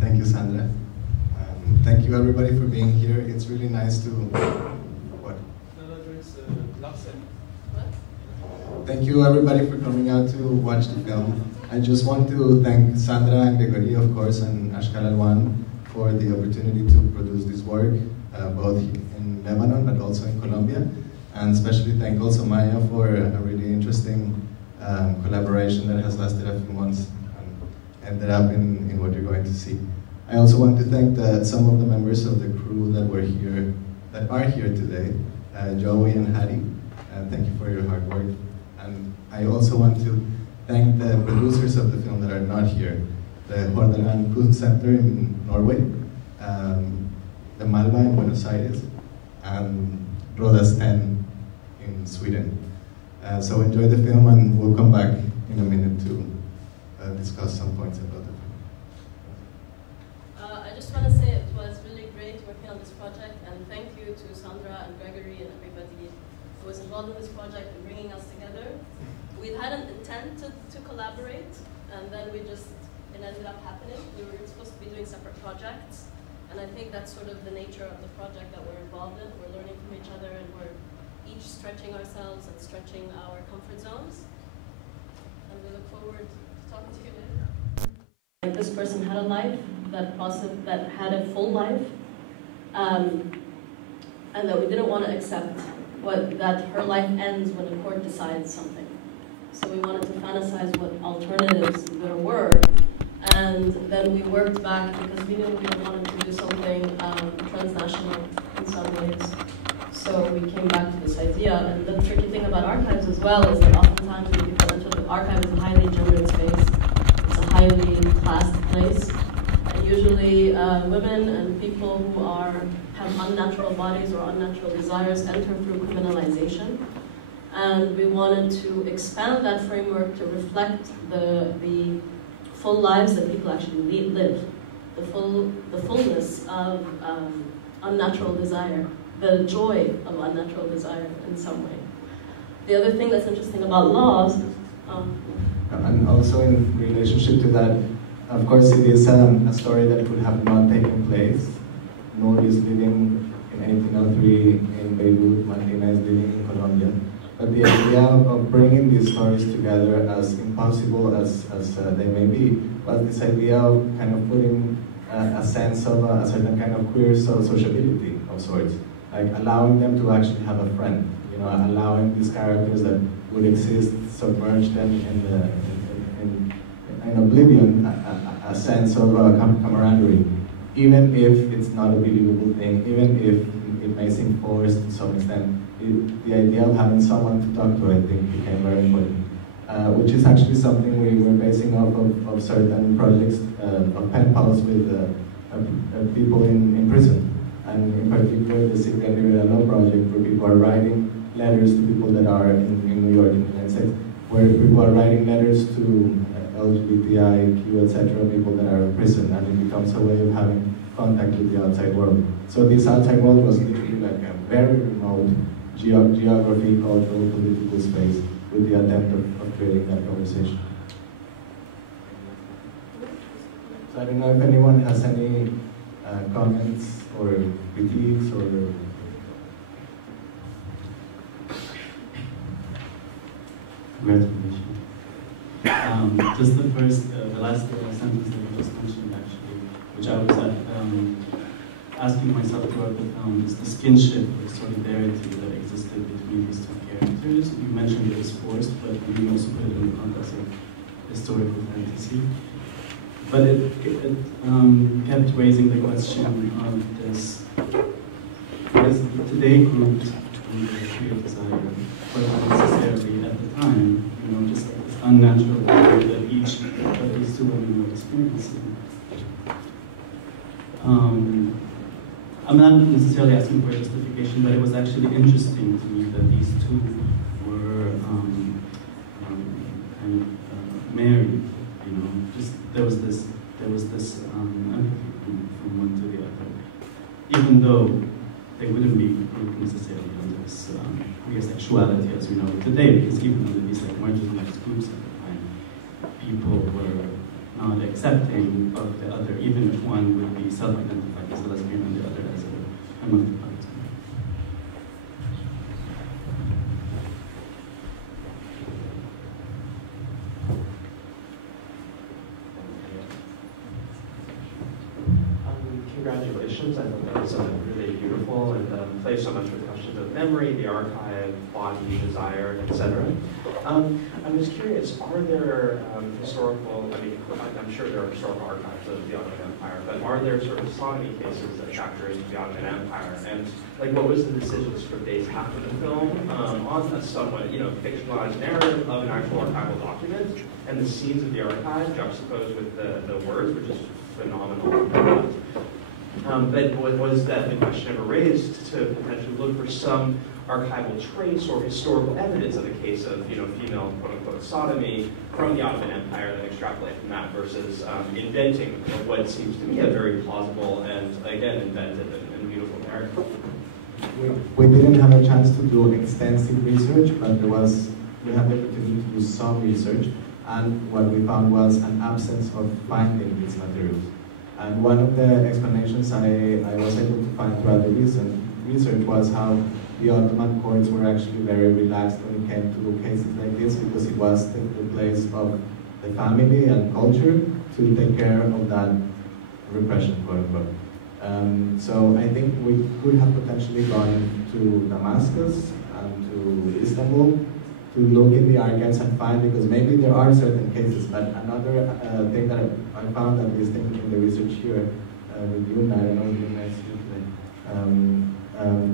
Thank you, Sandra. Thank you, everybody, for being here. It's really nice to... What? Thank you, everybody, for coming out to watch the film. I just want to thank Sandra and Gregory, of course, and Ashkal Alwan for the opportunity to produce this work, both in Lebanon but also in Colombia. And especially thank also Maya for a really interesting collaboration that has lasted a few months and ended up in what you're going to see. I also want to thank some of the members of the crew that are here today, Joey and Hattie. Thank you for your hard work. And I also want to thank the producers of the film that are not here, the Hordaland Kunst Center in Norway, the Malva in Buenos Aires, and Rodas 10 in Sweden. So enjoy the film, and we'll come back in a minute to discuss some points about it. I just want to say it was really great working on this project, and thank you to Sandra and Gregory and everybody who was involved in this project and bringing us together. We had an intent to collaborate, and then it ended up happening. We were supposed to be doing separate projects, and I think that's sort of the nature of the project that we're involved in. We're learning from each other, and we're each stretching ourselves and stretching our comfort zones. And we look forward to talking to you later. Like, this person had a life that had a full life, and that we didn't want to accept that her life ends when the court decides something. So we wanted to fantasize what alternatives there were, and then we worked back because we knew we wanted to do something transnational in some ways. So we came back to this idea, and the tricky thing about archives as well is that oftentimes when people enter the archive, is a highly gendered space. It's a highly classed place. And usually women and people who have unnatural bodies or unnatural desires enter through criminalization. And we wanted to expand that framework to reflect the full lives that people actually live, the fullness of unnatural desire, the joy of unnatural desire in some way. The other thing that's interesting about laws... And also in relationship to that, of course it is a story that could have not taken place. Noor is living in 1803 in Beirut, Martina is living in Colombia. But the idea of bringing these stories together, as impossible as they may be, was this idea of kind of putting a sense of a certain kind of queer sociability of sorts. Like allowing them to actually have a friend, allowing these characters that would exist submerged in oblivion, a sense of camaraderie, even if it's not a believable thing, even if it may seem forced to some extent. The idea of having someone to talk to, I think, became very important, which is actually something we were basing off of certain projects of pen pals with people in prison. And in particular, the Silvia Rivera Law Project, where people are writing letters to people that are in New York, in the United States, where people are writing letters to LGBTIQ, etc., people that are in prison, and it becomes a way of having contact with the outside world. So this outside world was literally like a very remote geography, cultural, political space, with the attempt of creating that conversation. So I don't know if anyone has any comments or critiques or... Congratulations. Just the last sentence that you just mentioned, actually, which I was asking myself throughout the film, is the skinship or solidarity that existed between these two characters. You mentioned it was forced, but you also put it in the context of historical fantasy. But it kept raising the question of this, is today grouped in the queer desire, but not necessarily at the time, just like this unnatural way that each of these two women were experiencing. I'm not necessarily asking for a justification, but it was actually interesting to me that these two were kind of married. Just there was this empathy from one to the other, even though they wouldn't be grouped necessarily under this, sexuality as we know it today, because even under these marginalized groups at the time, people were not accepting of the other, even if one would be self-identified as a lesbian and the other as a hermaphrodite. Congratulations, I thought that was really beautiful and plays so much with questions of memory, the archive, body, desire, etc. I was curious, are there historical, I mean, I'm sure there are historical archives of the Ottoman Empire, but are there sort of sodomy cases that factor into the Ottoman Empire? And like, what was the decision to sort of base half of the film on a somewhat, fictionalized narrative of an actual archival document, and the scenes of the archive juxtaposed with the words, which is phenomenal. But was that the question ever raised to potentially look for some archival trace or historical evidence of a case of female quote-unquote sodomy from the Ottoman Empire, and extrapolate from that versus inventing what seems to me a very plausible and, again, inventive and beautiful narrative? We didn't have a chance to do extensive research, but we had the opportunity to do some research, and what we found was an absence of finding these materials. And one of the explanations I was able to find throughout the research was how the Ottoman courts were actually very relaxed when it came to cases like this, because it was the place of the family and culture to take care of that repression, quote unquote. So I think we could have potentially gone to Damascus and to Istanbul to look in the archives and find, because maybe there are certain cases, but another thing that I found, at least in the research here with you, I don't know if you guys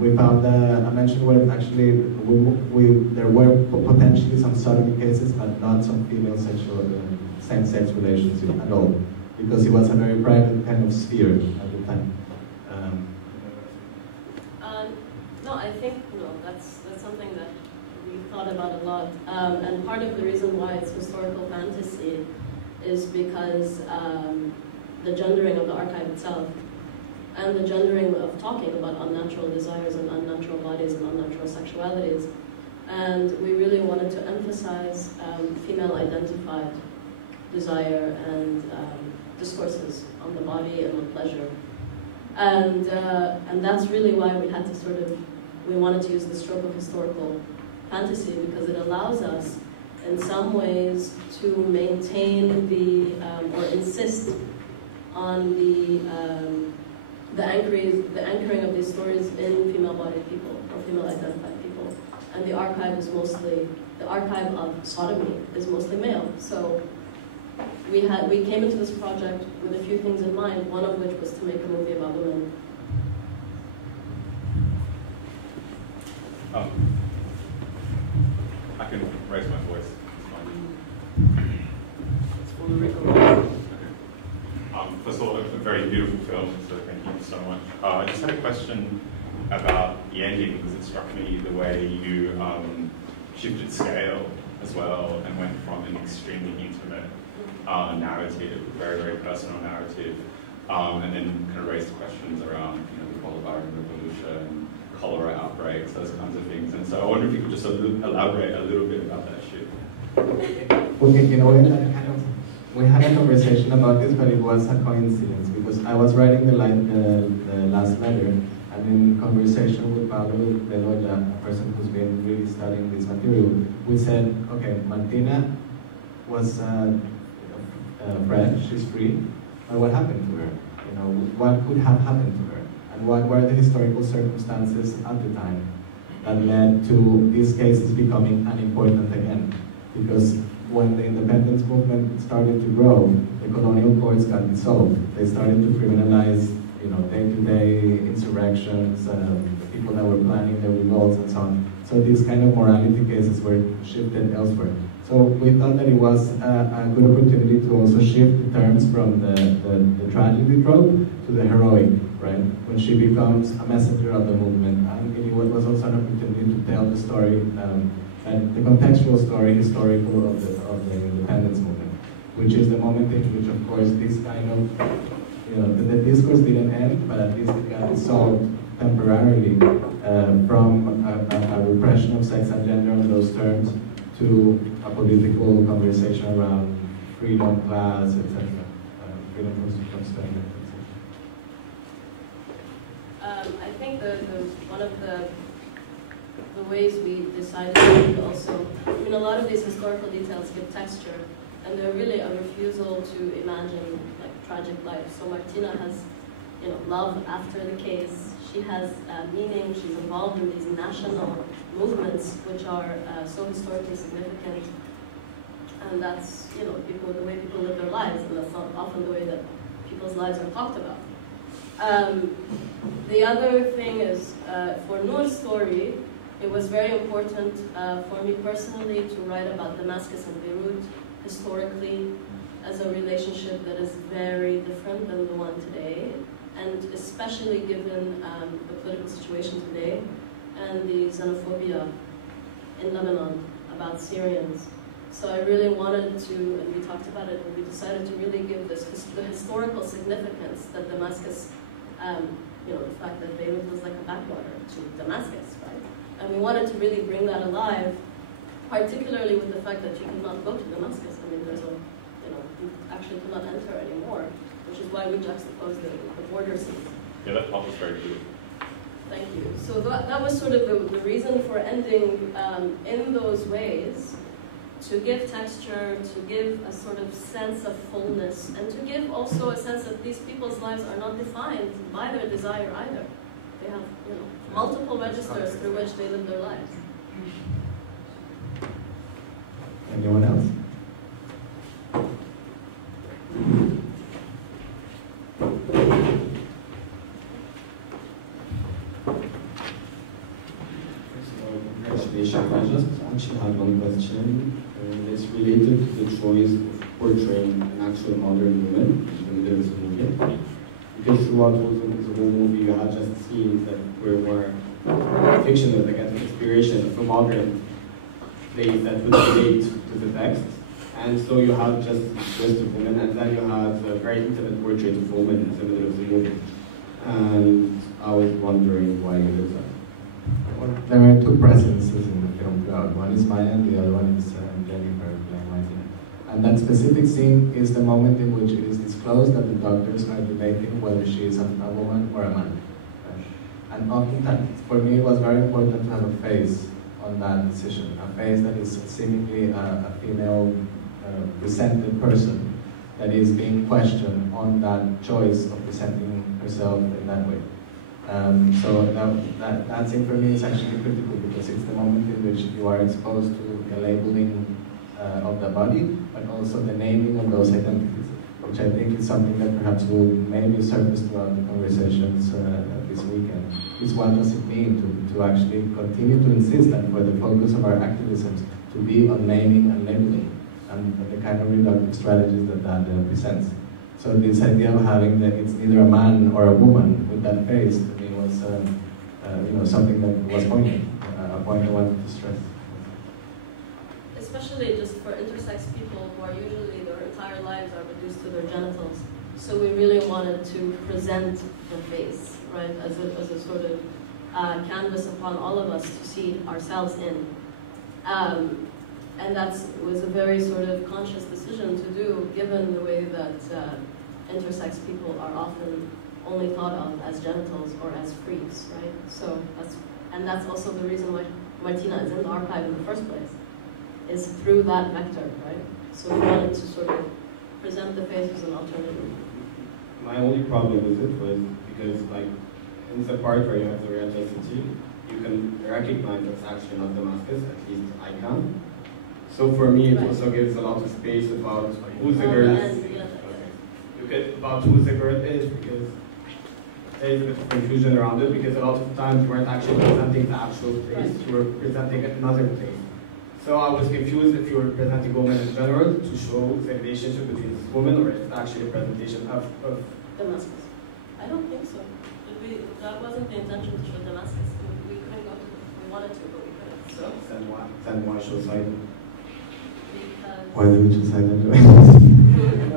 we found, I mentioned where actually there were potentially some sodomy cases, but not some female same-sex relations at all, because it was a very private kind of sphere at the time. No, I think that's something that we thought about a lot, and part of the reason why it's historical fantasy is because the gendering of the archive itself, and the gendering of talking about unnatural desires and unnatural bodies and unnatural sexualities. And we really wanted to emphasize female-identified desire and discourses on the body and on pleasure. And that's really why we wanted to use the stroke of historical fantasy, because it allows us in some ways to maintain or insist on the anchoring of these stories in female-bodied people or female-identified people. And the archive of sodomy is mostly male. So we came into this project with a few things in mind, one of which was to make a movie about women. I can raise my voice. It's full of record. First of all, it's a very beautiful film, so thank you so much. I just had a question about the ending, because it struck me the way you shifted scale as well and went from an extremely intimate narrative, very, very personal narrative, and then kind of raised questions around the Bolivarian Revolution, cholera outbreaks, those kinds of things. And so I wonder if you could just elaborate a little bit about that shift. Okay, we had a conversation about this, but it was a coincidence, because I was writing the last letter, and in conversation with Pablo Bedoya, a person who's been really studying this material, we said, okay, Martina was French, she's free, but what happened to her? What could have happened to her? And what were the historical circumstances at the time that led to these cases becoming unimportant again? Because when the independence movement started to grow, the colonial courts got dissolved. They started to criminalize, day-to-day insurrections, people that were planning the revolts and so on. So these kind of morality cases were shifted elsewhere. So we thought that it was a good opportunity to also shift the terms from the tragedy trope to the heroic, right? When she becomes a messenger of the movement. And it was also an opportunity to tell the story, and the contextual story, historical of the independence movement, which is the moment in which, of course, this kind of, the discourse didn't end, but at least it got dissolved temporarily from a repression of sex and gender on those terms to a political conversation around freedom, class, etc. Freedom from strength, etc. I think one of the ways we decided to also, a lot of these historical details give texture, and they're really a refusal to imagine like tragic life. So Martina has, love after the case. She has meaning. She's involved in these national movements, which are so historically significant. And that's, people, the way people live their lives, and that's not often the way that people's lives are talked about. The other thing is, for Noor's story, it was very important for me personally to write about Damascus and Beirut historically as a relationship that is very different than the one today, and especially given the political situation today and the xenophobia in Lebanon about Syrians. So I really wanted to, and we talked about it, and we decided to really give this the historical significance that Damascus, the fact that Beirut was like a backwater to Damascus, right? And we wanted to really bring that alive, particularly with the fact that you cannot go to Damascus. There's you actually cannot enter anymore, which is why we juxtaposed the border scenes. Yeah, that part was very good. Thank you. So that was sort of the reason for ending in those ways, to give texture, to give a sort of sense of fullness, and to give also a sense that these people's lives are not defined by their desire either. They have, multiple registers through which they live their lives. Anyone else? Congratulations. I just actually had one question. It's related to the choice of portraying an actual modern woman in the middle of the movie. Because throughout the whole movie, you had just scenes that were more fictional, like an inspiration of a modern place that would relate to the text. And so you have just of women, and then you have a very intimate portrait of women in the middle of the movie. And I was wondering why you did that. Well, there are two presences in the film throughout. One is Maya, and the other one is Jennifer playing Martina. And that specific scene is the moment in which it is disclosed that the doctors are debating whether she is a woman or a man. And oftentimes, for me, it was very important to have a face on that decision, a face that is seemingly a female presented person that is being questioned on that choice of presenting herself in that way. So that scene for me is actually critical, because it's the moment in which you are exposed to the labeling of the body, but also the naming of those identities, which I think is something that perhaps will maybe surface throughout the conversations this weekend. Is what does it mean to actually continue to insist and for the focus of our activisms to be on naming and labeling, and the kind of reductive strategies that presents. So this idea of having that it's either a man or a woman with that face, to me was something that was poignant, a point I wanted to stress. Especially just for intersex people who are usually their entire lives are reduced to their genitals. So we really wanted to present the face, right, as a sort of canvas upon all of us to see ourselves in. And that was a very sort of conscious decision to do, given the way that intersex people are often only thought of as genitals or as freaks, right? So that's also the reason why Martina is in the archive in the first place, is through that vector, right? So we wanted to sort of present the face as an alternative. My only problem with it was because, like, in the part where you have the readjustity, you can recognize it's actually not Damascus, at least I can. So for me, it also gives a lot of space about who the girl is. About who the girl is, because there is a bit of confusion around it, because a lot of times you weren't actually presenting the actual place, you were presenting another place. So I was confused if you were presenting women in general to show the relationship between this woman, or if it's actually a presentation of Damascus. I don't think so. That wasn't the intention to show Damascus. We couldn't go to it. We wanted to, but we couldn't. So then why show Sidon? Because Why did we choose Sidon?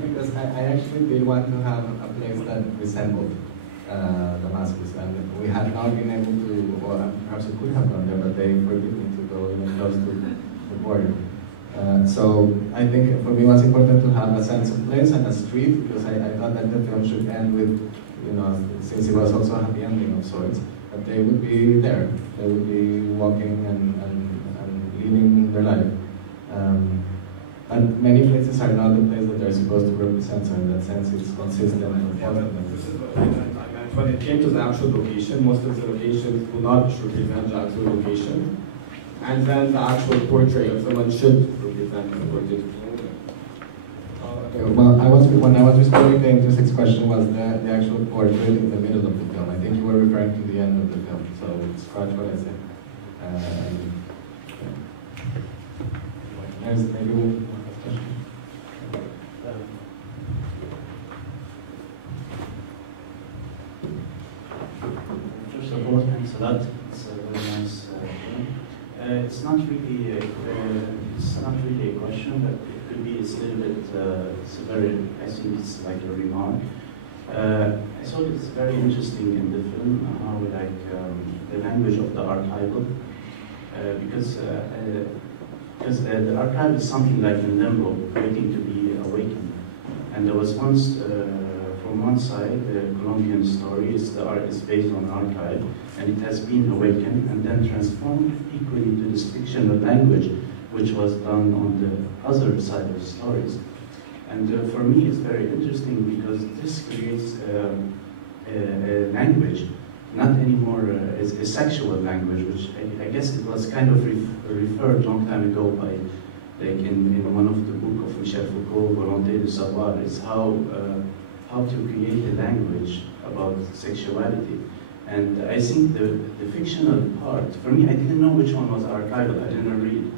Because I actually did want to have a place that resembled Damascus, and we had not been able to, or perhaps we could have gone there, but they forbid me to go even close to the border. So I think for me it was important to have a sense of place and a street, because I thought that the film should end with you know, since it was also a happy ending of sorts, that they would be there. They would be walking and living their life. And many places are not the place that they're supposed to represent, so in that sense it's consistent. Yeah, but this is what I meant. When it came to the actual location, most of the locations do not represent the actual location. And then the actual portrait of someone should represent the portrait. Okay, well, when I was responding to the intersex question was the actual portrait in the middle of the film. I think you were referring to the end of the film, so scratch what I said. There's maybe one last question. First of all, thanks a lot. It's a very nice film. It's not really a question, but it could be. It's a little bit. It's a very. I think it's like a remark. I thought it's very interesting in the film how the language of the archival, because the archive is something like in limbo, waiting to be awakened. And there was once, from one side, the Colombian story is based on archive, and it has been awakened and then transformed equally to this fictional language, which was done on the other side of the stories. And for me, it's very interesting because this creates a language, not anymore a sexual language, which I guess it was kind of referred a long time ago by, like in one of the book of Michel Foucault, Volonté de Savoir, is how to create a language about sexuality. And I think the fictional part, for me, I didn't know which one was archival, I didn't read.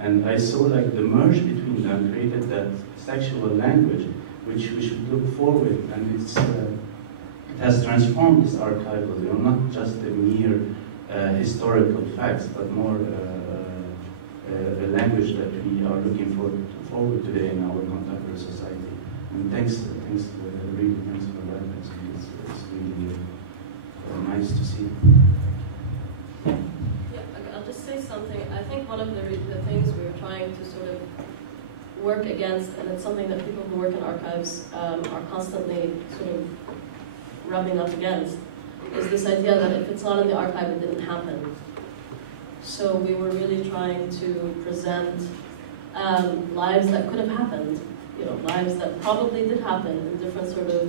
And I saw like the merge between them created that sexual language, which we should look forward, and it has transformed this archival, you know, not just a mere historical facts, but more a language that we are looking forward today in our contemporary society. And thanks for that. It's really nice to see. Yeah, I'll just say something. I think one of the things we were trying to sort of work against, and it's something that people who work in archives are constantly sort of rubbing up against, is this idea that if it's not in the archive, it didn't happen. So we were really trying to present lives that could have happened, you know, lives that probably did happen in different sort of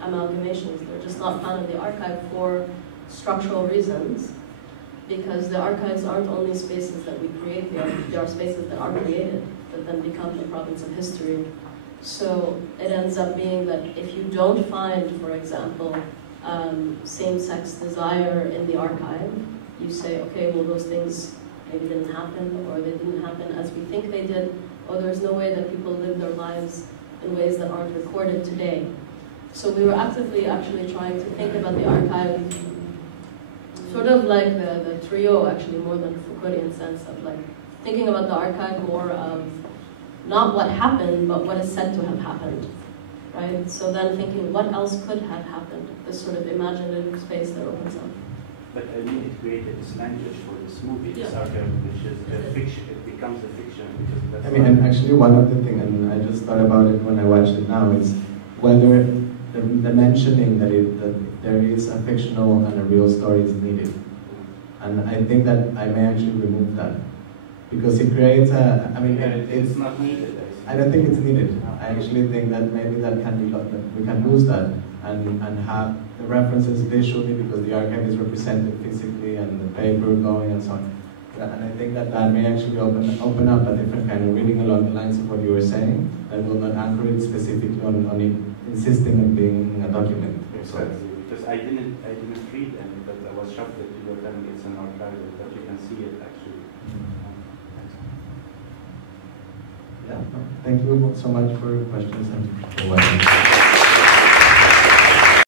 amalgamations. They're just not found in the archive for structural reasons, because the archives aren't only spaces that we create, they are spaces that are created, that then become the province of history. So it ends up being that if you don't find, for example, same-sex desire in the archive, you say, okay, well, those things maybe didn't happen, or they didn't happen as we think they did, or there's no way that people live their lives in ways that aren't recorded today. So we were actively actually trying to think about the archive sort of like the trio, actually, more than a Foucauldian sense of like thinking about the archive more of not what happened, but what is said to have happened, right? So then thinking what else could have happened, this sort of imaginative space that opens up. But I mean, it created this language for this movie, this Yeah. archive, which is a fiction. It becomes a fiction because that's. I mean, and actually one of the things, and I just thought about it when I watched it now, is whether the mentioning that there is a fictional and a real story is needed. And I think that I may actually remove that. Because it creates a, I mean, it's not needed. I don't think it's needed. I actually think that maybe that can be, that we can lose that and have the references visually, because the archive is represented physically and the paper going and so on. And I think that that may actually open up a different kind of reading along the lines of what you were saying, that will not anchor it specifically on it insisting on being a document. Exactly, because I didn't read any, but I was shocked that you were telling it's an archive, that you can see it actually. Yeah, thank you so much for your questions and for watching.